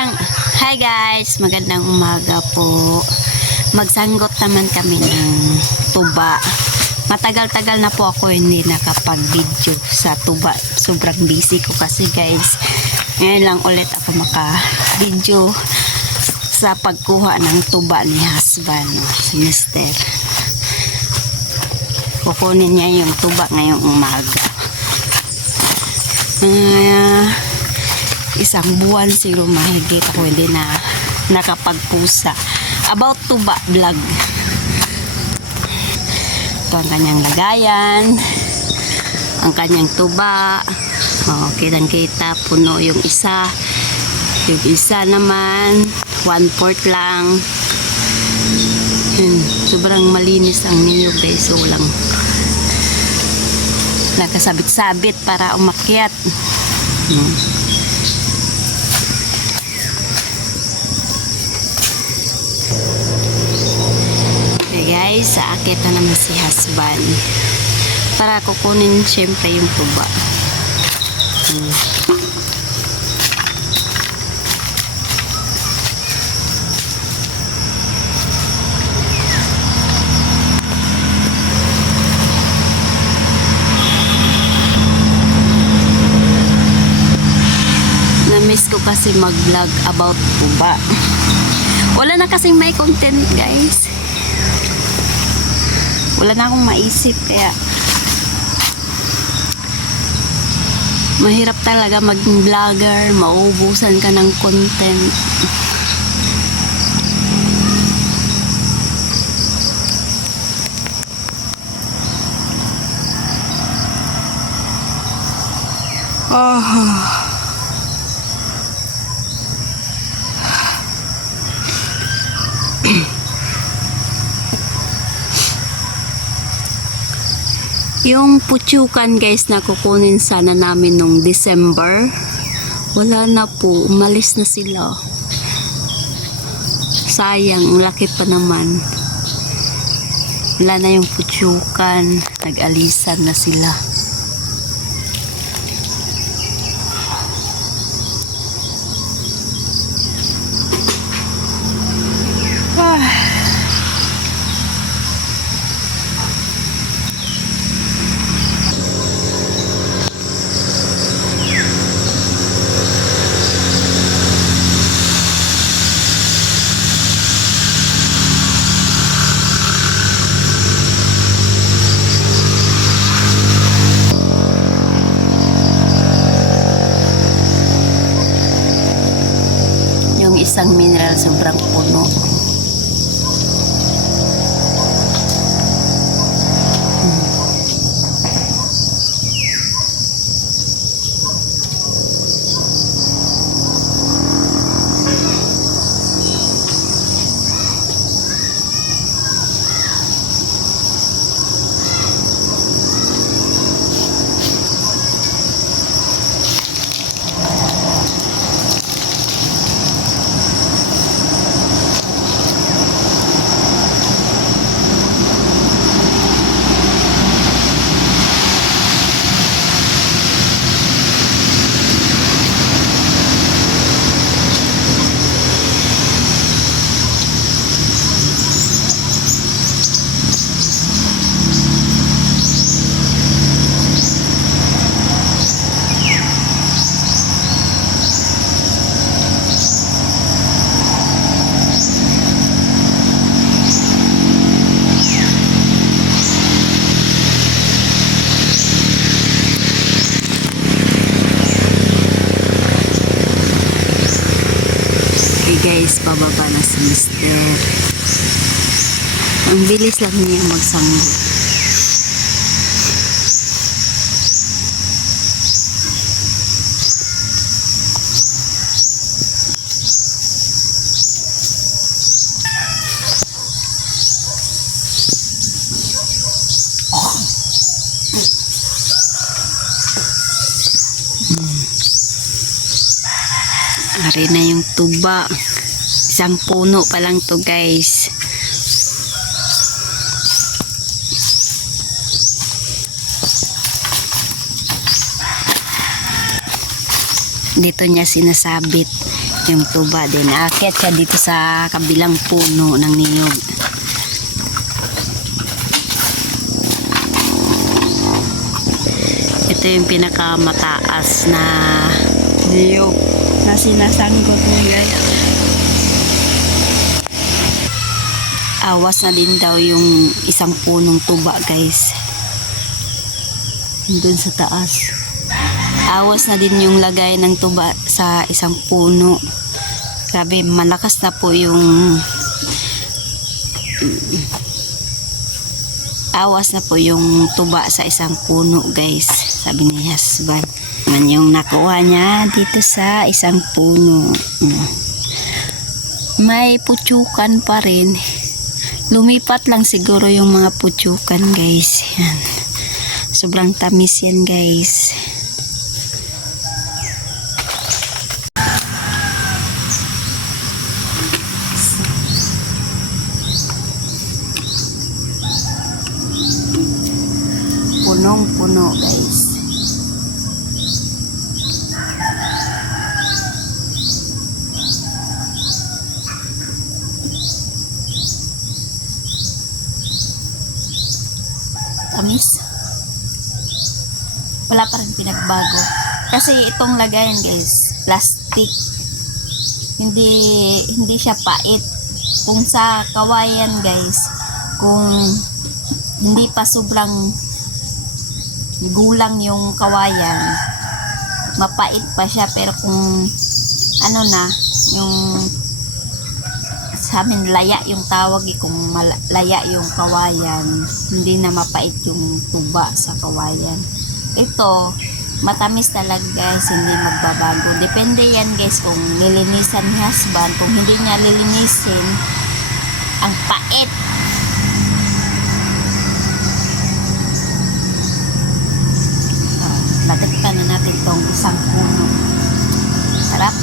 Hi guys, magandang umaga po. Magsanggot naman kami ng tuba. Matagal-tagal na po ako hindi nakapag-video sa tuba. Sobrang busy ko kasi guys. Ngayon lang ulit ako maka-video sa pagkuha ng tuba ni husband, si Mister. Kukunin niya yung tuba ngayong umaga. Isang buwan siguro mahigit ako hindi na nakapagpusa about tuba vlog. Ito ang kanyang lagayan, ang kanyang tuba. Kitang kita puno yung isa naman 1/4 lang. Sobrang malinis ang niyo guys, so lang nakasabit-sabit para umakyat. Okay guys, aakit na naman si husband para kukunin syempre yung tuba. Miss ko kasi mag-vlog about tuba. Wala na kasing may content guys. Wala na akong maisip kaya mahirap talaga maging vlogger, mauubusan ka ng content. Yung putyukan guys na kukunin sana namin nung December, wala na po, umalis na sila. Sayang, laki pa naman. Wala na yung putyukan, nag-alisan na sila. Isang mineral sobrang puno. Guys, bababa na si Mister. Ang bilis lang niya magsanggot. Ari na yung tuba. Isang puno pa lang to guys. Dito niya sinasabit yung tuba din. Aakyat siya dito sa kabilang puno ng niyog. Ito yung pinakamataas na niyog na sinasanggot mo guys. Awas na din daw yung isang punong tuba guys. Doon sa taas. Awas na din yung lagay ng tuba sa isang puno. Grabe, malakas na po yung awas na po yung tuba sa isang puno guys. Sabi ni husband. Man yung nakuha niya dito sa isang puno. May putsukan pa rin. Lumipat lang siguro yung mga putsukan guys. Yan. Sobrang tamis yan guys. Punong-puno guys. Tamis. Wala pa rin pinagbago. Kasi itong lagayan guys, plastic. Hindi siya pait. Kung sa kawayan guys, kung hindi pa sobrang gulang yung kawayan, mapait pa siya. Pero kung ano na, yung sa amin laya yung tawag kung laya yung kawayan, hindi na mapait yung tuba sa kawayan. Ito matamis talaga guys, hindi magbabago. Depende yan guys kung lilinisan ni husband. Kung hindi niya lilinisin, ang pait. Lagatan na natin tong isang puno. Sarap.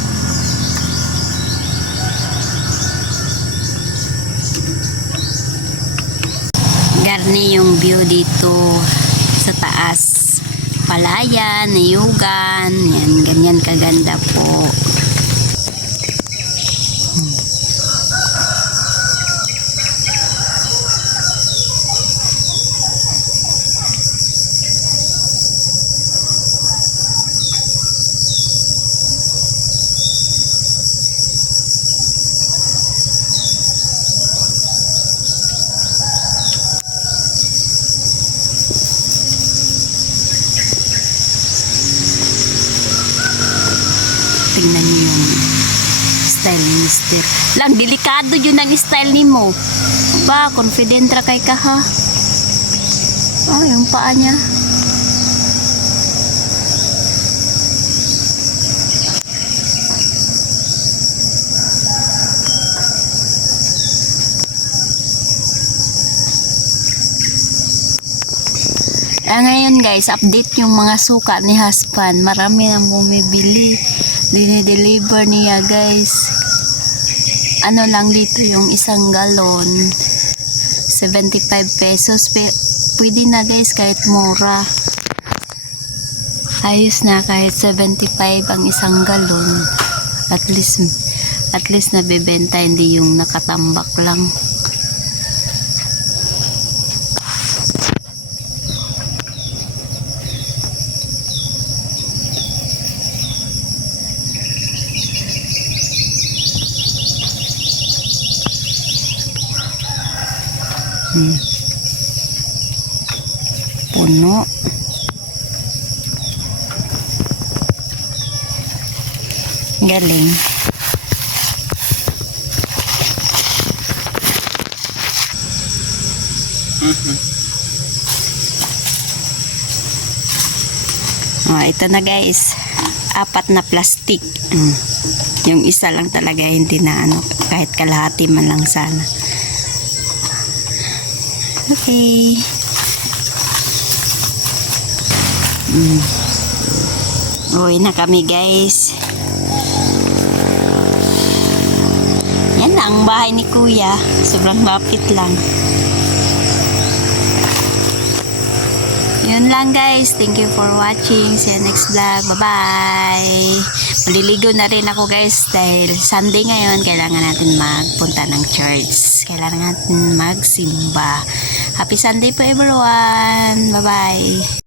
Garni yung view dito sa taas. Palayan, niyugan, yan, ganyan kaganda po. Tingnan niyo yung style ni Mister. Lang, delikado yun ang style ni mo. Ba, confident ra kay ka ha? Oh, yung paa niya. Ngayon guys, update yung mga suka ni husband. Marami nang bumibili. Dinideliver niya guys. Ano lang dito yung isang galon, 75 pesos. Pwede na guys kahit mura. Ayos na kahit 75 ang isang galon. At least nabebenta, hindi yung nakatambak lang. Puno. Galing. Ito na guys. 4 na plastic. Yung isa lang talaga hindi na ano, kahit kalahati man lang sana. Okay. Uwi na kami guys. Yan na ang bahay ni Kuya. Sobrang lapit lang. Yun lang guys. Thank you for watching. See you next vlog. Bye bye. Maliligo na rin ako guys dahil Sunday ngayon, kailangan natin magpunta ng church. Kailangan natin magsimba. Happy Sunday po everyone! Bye-bye!